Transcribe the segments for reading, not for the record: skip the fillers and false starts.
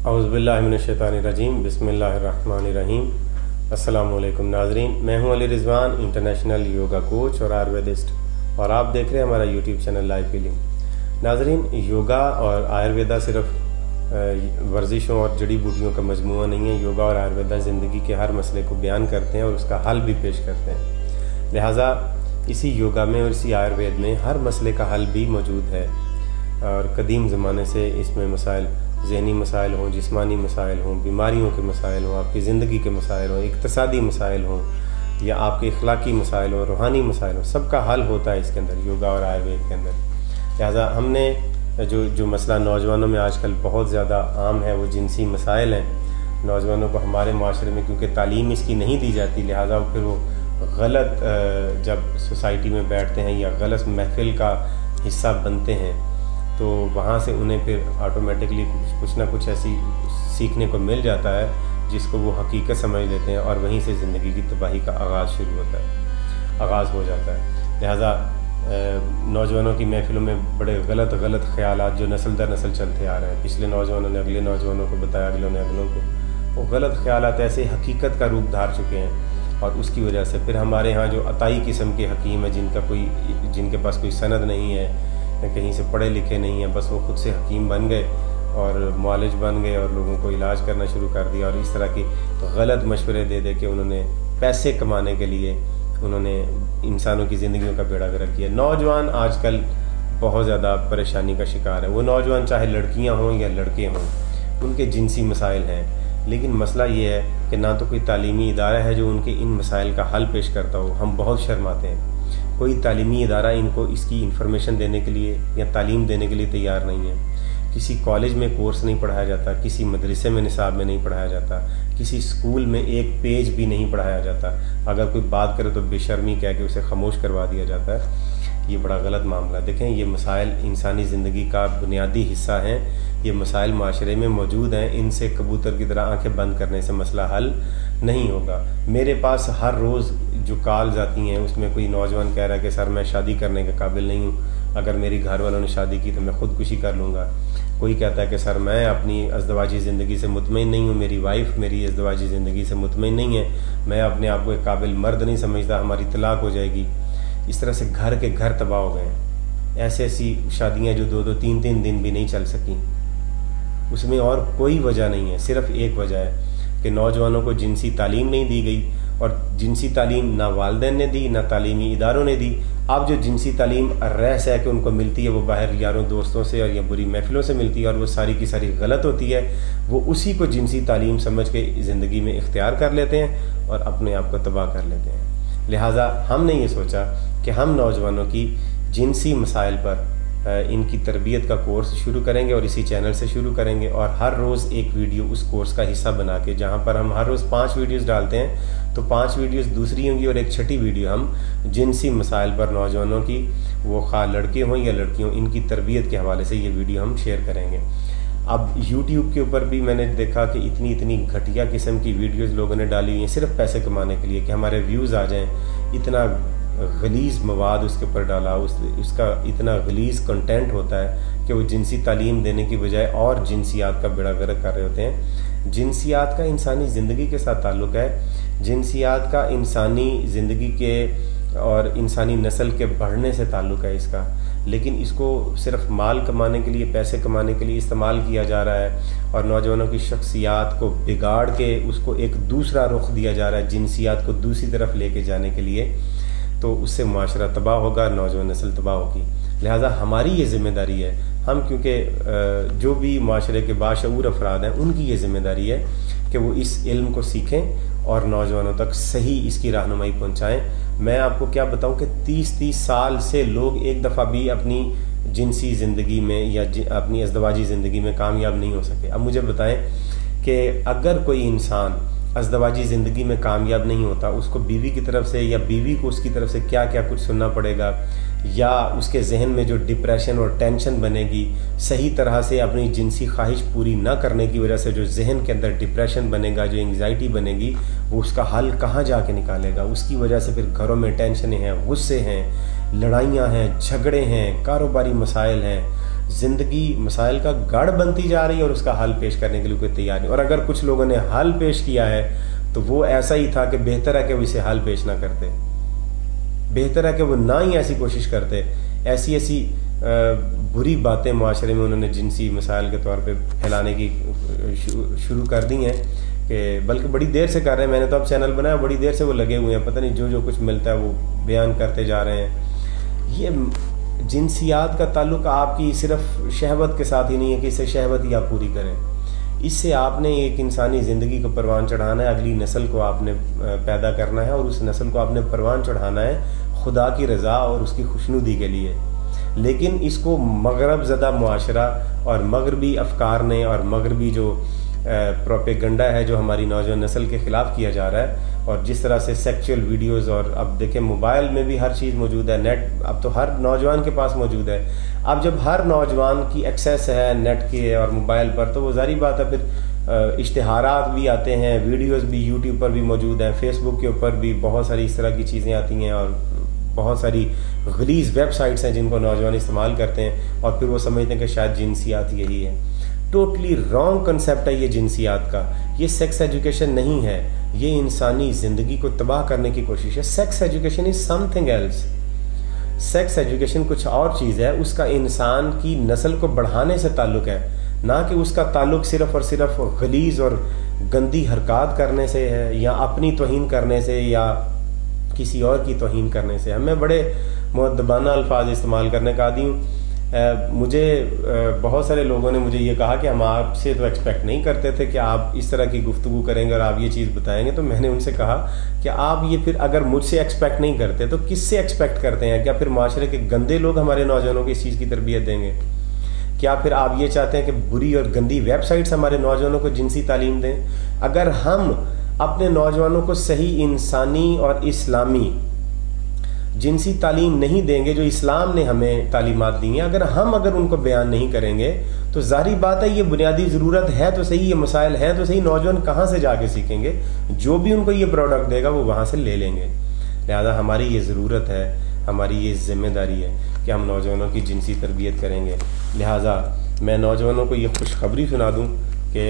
औज़ुबिल्लाहि मिनश्शैतानिर्रजीम बिस्मिल्लाहिर्रहमानिर्रहीम। अस्सलामु अलैकुम नाज़रीन, मैं हूं Ali Rizwan, international yoga coach और आयुर्वेदिस्ट, और आप देख रहे हैं हमारा यूट्यूब चैनल लाइफ हीलिंग। नाज़रीन, योगा और आयुर्वेदा सिर्फ वर्जिशों और जड़ी बूटियों का मजमूआ नहीं है। योगा और आयुर्वेदा ज़िंदगी के हर मसले को बयान करते हैं और उसका हल भी पेश करते हैं। लिहाजा इसी योगा में और इसी आयुर्वेद में हर मसले का हल भी मौजूद है। और कदीम ज़माने से इसमें मसाइल, ज़हनी मसाइल हों, जिस्मानी मसाइल हों, बीमारियों के मसाइल हों, आपकी ज़िंदगी के मसाइल हों, इक़्तिसादी मसाइल हों, या आपके अखलाकी मसाइल हों, रूहानी मसाइल हों, सबका हल होता है इसके अंदर, योगा और आयुर्वेद के अंदर। लिहाजा हमने जो मसला नौजवानों में आजकल बहुत ज़्यादा आम है वो जिनसी मसाइल हैं। नौजवानों को हमारे माशरे में क्योंकि तालीम इसकी नहीं दी जाती, लिहाजा फिर वो गलत जब सोसाइटी में बैठते हैं या गलत महफिल का हिस्सा बनते हैं तो वहाँ से उन्हें फिर ऑटोमेटिकली कुछ ना कुछ ऐसी सीखने को मिल जाता है जिसको वो हकीकत समझ लेते हैं, और वहीं से ज़िंदगी की तबाही का आगाज़ हो जाता है। लिहाजा नौजवानों की महफिलों में बड़े गलत ख़यालात जो नस्ल दर नस्ल चलते आ रहे हैं, पिछले नौजवानों ने अगले नौजवानों को बताया, अगलों ने अगलों को, वो गलत ख़यालात ऐसे हकीकत का रूप धार चुके हैं। और उसकी वजह से फिर हमारे यहाँ जो अताई किस्म के हकीम है, जिनके पास कोई सनद नहीं है, कहीं से पढ़े लिखे नहीं हैं, बस वो खुद से हकीम बन गए और मुआलिज बन गए और लोगों को इलाज करना शुरू कर दिया, और इस तरह की गलत मशवरे दे के उन्होंने पैसे कमाने के लिए उन्होंने इंसानों की ज़िंदगियों का बेड़ा गर्क किया। नौजवान आजकल बहुत ज़्यादा परेशानी का शिकार है। वो नौजवान चाहे लड़कियां हों या लड़के हों, उनके जिनसी मसाइल हैं, लेकिन मसला ये है कि ना तो कोई तालीमी इदारा है जो उनके इन मसाइल का हल पेश करता हो। हम बहुत शर्माते हैं, कोई तालीमी इदारा इनको इसकी इंफॉर्मेशन देने के लिए या तालीम देने के लिए तैयार नहीं है। किसी कॉलेज में कोर्स नहीं पढ़ाया जाता, किसी मदरसे में निसाब में नहीं पढ़ाया जाता, किसी स्कूल में एक पेज भी नहीं पढ़ाया जाता। अगर कोई बात करे तो बेशर्मी कह के उसे खामोश करवा दिया जाता है। ये बड़ा गलत मामला। देखें, ये मसाइल इंसानी ज़िंदगी का बुनियादी हिस्सा हैं। ये मसाइल माशरे में मौजूद हैं। इनसे कबूतर की तरह आंखें बंद करने से मसला हल नहीं होगा। मेरे पास हर रोज़ जो कॉल्स आती हैं उसमें कोई नौजवान कह रहा है कि सर मैं शादी करने के काबिल नहीं हूँ, अगर मेरी घर वालों ने शादी की तो मैं ख़ुदकुशी कर लूँगा। कोई कहता है कि सर मैं अपनी अज़दवाजी ज़िंदगी से मुतमईन नहीं हूँ, मेरी वाइफ मेरी अज़दवाजी ज़िंदगी से मुतमईन नहीं है, मैं अपने आप को एक काबिल मर्द नहीं समझता, हमारी तलाक हो जाएगी। इस तरह से घर के घर तबाह हो गए। ऐसी शादियाँ जो 2-2, 3-3 दिन भी नहीं चल सकी। उसमें और कोई वजह नहीं है, सिर्फ़ एक वजह है कि नौजवानों को जिनसी तालीम नहीं दी गई, और जिनसी तालीम ना वालिदैन ने दी ना तालीमी इदारों ने दी। अब जो जिनसी तालीम रह सह के उनको मिलती है वो बाहर यारों दोस्तों से और या बुरी महफिलों से मिलती है, और वो सारी की सारी गलत होती है। वो उसी को जिनसी तालीम समझ के ज़िंदगी में इख्तियार कर लेते हैं और अपने आप को तबाह कर लेते हैं। लिहाजा हमने ये सोचा कि हम नौजवानों की जिनसी मसाइल पर इनकी तरबियत का कोर्स शुरू करेंगे, और इसी चैनल से शुरू करेंगे, और हर रोज़ एक वीडियो उस कोर्स का हिस्सा बना के, जहाँ पर हम हर रोज़ 5 वीडियोस डालते हैं तो 5 वीडियोस दूसरी होंगी और एक छठी वीडियो हम जिनसी मसाइल पर नौजवानों की, वो खा लड़के हों या लड़कियों, इनकी तरबियत के हवाले से ये वीडियो हम शेयर करेंगे। अब YouTube के ऊपर भी मैंने देखा कि इतनी घटिया किस्म की वीडियोज़ लोगों ने डाली हुई हैं सिर्फ पैसे कमाने के लिए, कि हमारे व्यूज़ आ जाएँ। इतना गलीज़ मवाद उसके ऊपर डाला, उसका इतना गलीज़ कंटेंट होता है कि वो जिनसी तालीम देने की बजाय और जिनसियात का बेड़ा गर्क कर रहे होते हैं। जिनसियात का इंसानी ज़िंदगी के साथ ताल्लुक़ है, जिनसियात का इंसानी ज़िंदगी के और इंसानी नस्ल के बढ़ने से ताल्लुक़ है इसका, लेकिन इसको सिर्फ माल कमाने के लिए, पैसे कमाने के लिए इस्तेमाल किया जा रहा है, और नौजवानों की शख्सियात को बिगाड़ के उसको एक दूसरा रुख दिया जा रहा है जिनसियात को दूसरी तरफ लेके जाने के लिए। तो उससे माशरा तबाह होगा, नौजवान नस्ल तबाह होगी। लिहाजा हमारी ये ज़िम्मेदारी है, हम क्योंकि जो भी माशरे के बाशऊर अफराद हैं उनकी ये ज़िम्मेदारी है कि वो इस इल्म को सीखें और नौजवानों तक सही इसकी रहनुमाई पहुँचाएँ। मैं आपको क्या बताऊँ कि 30-30 साल से लोग एक दफ़ा भी अपनी जिनसी ज़िंदगी में या अपनी अज़दवाजी ज़िंदगी में कामयाब नहीं हो सके। अब मुझे बताएं कि अगर कोई इंसान अज़दवाजी ज़िंदगी में कामयाब नहीं होता, उसको बीवी की तरफ से या बीवी को उसकी तरफ से क्या क्या कुछ सुनना पड़ेगा, या उसके जहन में जो डिप्रेशन और टेंशन बनेगी, सही तरह से अपनी जिनसी ख्वाहिश पूरी ना करने की वजह से जो जहन के अंदर डिप्रेशन बनेगा, जो एंग्जाइटी बनेगी, वो उसका हल कहाँ जाके निकालेगा। उसकी वजह से फिर घरों में टेंशनें हैं, गुस्से हैं, लड़ाइयाँ हैं, झगड़े हैं, कारोबारी मसाइल हैं, ज़िंदगी मसाइल का गढ़ बनती जा रही है और उसका हल पेश करने के लिए कोई तैयार नहीं। और अगर कुछ लोगों ने हल पेश किया है तो वो ऐसा ही था कि बेहतर है कि वो इसे हल पेश ना करते, बेहतर है कि वो ना ही ऐसी कोशिश करते। ऐसी ऐसी बुरी बातें माशरे में उन्होंने जिनसी मसाइल के तौर पे फैलाने की शुरू कर दी हैं कि बल्कि बड़ी देर से कर रहे हैं। मैंने तो अब चैनल बनाया, बड़ी देर से वो लगे हुए हैं, पता नहीं जो जो कुछ मिलता है वो बयान करते जा रहे हैं। ये जिनसियात का ताल्लुक आपकी सिर्फ शहवत के साथ ही नहीं है कि इससे शहवत ही आप पूरी करें, इससे आपने एक इंसानी ज़िंदगी को परवान चढ़ाना है, अगली नस्ल को आपने पैदा करना है और उस नस्ल को आपने परवान चढ़ाना है खुदा की रज़ा और उसकी खुशनुदी के लिए। लेकिन इसको मगरब ज़दा मुआशरा और मगरबी अफकार ने और मगरबी जो प्रोपेगंडा है जो हमारी नौजवान नस्ल के ख़िलाफ़ किया जा रहा है, और जिस तरह से सेक्सुअल वीडियोस, और अब देखें मोबाइल में भी हर चीज़ मौजूद है, नेट अब तो हर नौजवान के पास मौजूद है। अब जब हर नौजवान की एक्सेस है नेट के और मोबाइल पर, तो वो ज़ाहिर बात है फिर इश्तिहारात भी आते हैं, वीडियोस भी यूट्यूब पर भी मौजूद हैं, फेसबुक के ऊपर भी बहुत सारी इस तरह की चीज़ें आती हैं और बहुत सारी गलीज़ वेबसाइट्स हैं जिनको नौजवान इस्तेमाल करते हैं और फिर वो समझते हैं कि शायद जिनसियात यही है। टोटली रॉन्ग कंसेप्ट है ये जिनसियात का। ये सेक्स एजुकेशन नहीं है, ये इंसानी ज़िंदगी को तबाह करने की कोशिश है। Sex education is something else. Sex education कुछ और चीज़ है, उसका इंसान की नस्ल को बढ़ाने से ताल्लुक़ है, ना कि उसका ताल्लुक़ सिर्फ़ और सिर्फ गलीज़ और गंदी हरकत करने से है या अपनी तौहीन करने से या किसी और की तौहीन करने से। मैं बड़े मुअद्दबाना अल्फाज इस्तेमाल करने का आदी हूँ। मुझे बहुत सारे लोगों ने मुझे ये कहा कि हम आपसे तो एक्सपेक्ट नहीं करते थे कि आप इस तरह की गुफ्तगू करेंगे और आप ये चीज़ बताएंगे। तो मैंने उनसे कहा कि आप ये फिर अगर मुझसे एक्सपेक्ट नहीं करते तो किससे एक्सपेक्ट करते हैं? क्या फिर माशरे के गंदे लोग हमारे नौजवानों को इस चीज़ की तरबियत देंगे? क्या फिर आप ये चाहते हैं कि बुरी और गंदी वेबसाइट्स हमारे नौजवानों को जिनसी तालीम दें? अगर हम अपने नौजवानों को सही इंसानी और इस्लामी जिनसी तालीम नहीं देंगे जो इस्लाम ने हमें तालीमात दी हैं, अगर उनको बयान नहीं करेंगे तो ज़ाहिर बात है ये बुनियादी ज़रूरत है तो सही, ये मसाइल हैं तो सही, नौजवान कहाँ से जाके सीखेंगे? जो भी उनको ये प्रोडक्ट देगा वो वहाँ से ले लेंगे। लिहाजा हमारी ये ज़रूरत है, हमारी ये ज़िम्मेदारी है कि हम नौजवानों की जिनसी तरबियत करेंगे। लिहाजा मैं नौजवानों को ये खुशखबरी सुना दूँ कि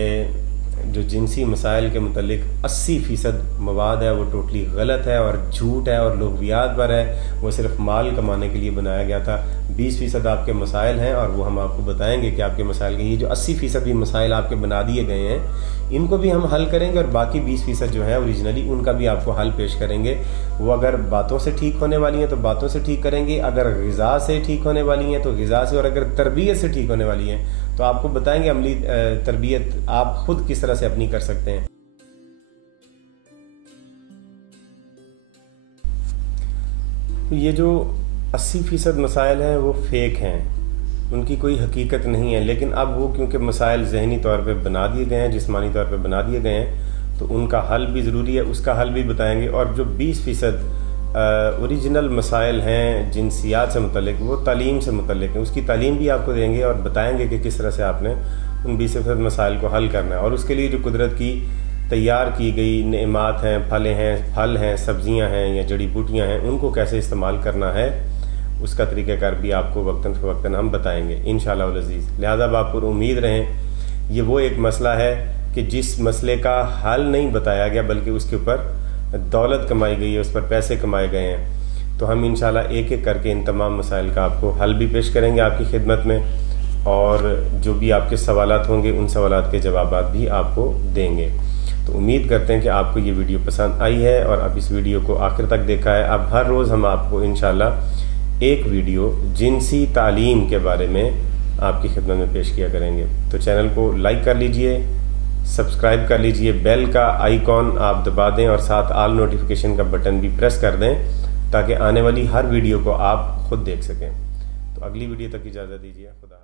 जो जिनसी मसाइल के मुतल्लिक 80% मवाद है वो टोटली गलत है और झूठ है और लोगवियात पर है। वो सिर्फ माल कमाने के लिए बनाया गया था। 20% आपके मसाइल हैं और वो हम आपको बताएंगे कि आपके मसाइल के ये जो 80% भी मसाइल आपके बना दिए गए हैं इनको भी हम हल करेंगे और बाकी 20% जो है ओरिजिनली उनका भी आपको हल पेश करेंगे। वो अगर बातों से ठीक होने वाली हैं तो बातों से ठीक करेंगे, अगर ग़िज़ा से ठीक होने वाली हैं तो ग़िज़ा से, और अगर तरबियत से ठीक होने वाली हैं तो आपको बताएंगे अमली तरबियत आप खुद किस तरह से अपनी कर सकते हैं। ये जो 80% मसाइल हैं वो फेक हैं, उनकी कोई हकीकत नहीं है। लेकिन अब वो क्योंकि मसाइल ज़हनी तौर पे बना दिए गए हैं, जिस्मानी तौर पे बना दिए गए हैं, तो उनका हल भी ज़रूरी है, उसका हल भी बताएंगे। और जो 20% ओरिजिनल मसाइल हैं जिनसियात से मुतल्लिक, वो तालीम से मुतल्लिक हैं, उसकी तालीम भी आपको देंगे और बताएंगे कि किस तरह से आपने उन 20% मसाइल को हल करना है। और उसके लिए जो कुदरत की तैयार की गई नेमात हैं, फल हैं, सब्ज़ियाँ हैं या जड़ी बूटियाँ हैं, उनको कैसे इस्तेमाल करना है उसका तरीक़ाकार भी आपको वक्तन फ़वक्तन हम बताएंगे इंशाअल्लाह अज़ीज़। लिहाजा आप पर उम्मीद रहें। ये वो एक मसला है कि जिस मसले का हल नहीं बताया गया बल्कि उसके ऊपर दौलत कमाई गई है, उस पर पैसे कमाए गए हैं। तो हम इंशाअल्लाह एक एक करके इन तमाम मसाइल का आपको हल भी पेश करेंगे आपकी खिदमत में, और जो भी आपके सवालात होंगे उन सवालात के जवाबात भी आपको देंगे। तो उम्मीद करते हैं कि आपको ये वीडियो पसंद आई है और अब इस वीडियो को आखिर तक देखा है। अब हर रोज़ हम आपको इंशाअल्लाह एक वीडियो जिनसी तालीम के बारे में आपकी खिदमत में पेश किया करेंगे। तो चैनल को लाइक कर लीजिए, सब्सक्राइब कर लीजिए, बेल का आइकॉन आप दबा दें और साथ ऑल नोटिफिकेशन का बटन भी प्रेस कर दें ताकि आने वाली हर वीडियो को आप खुद देख सकें। तो अगली वीडियो तक इजाज़त दीजिए। खुदा।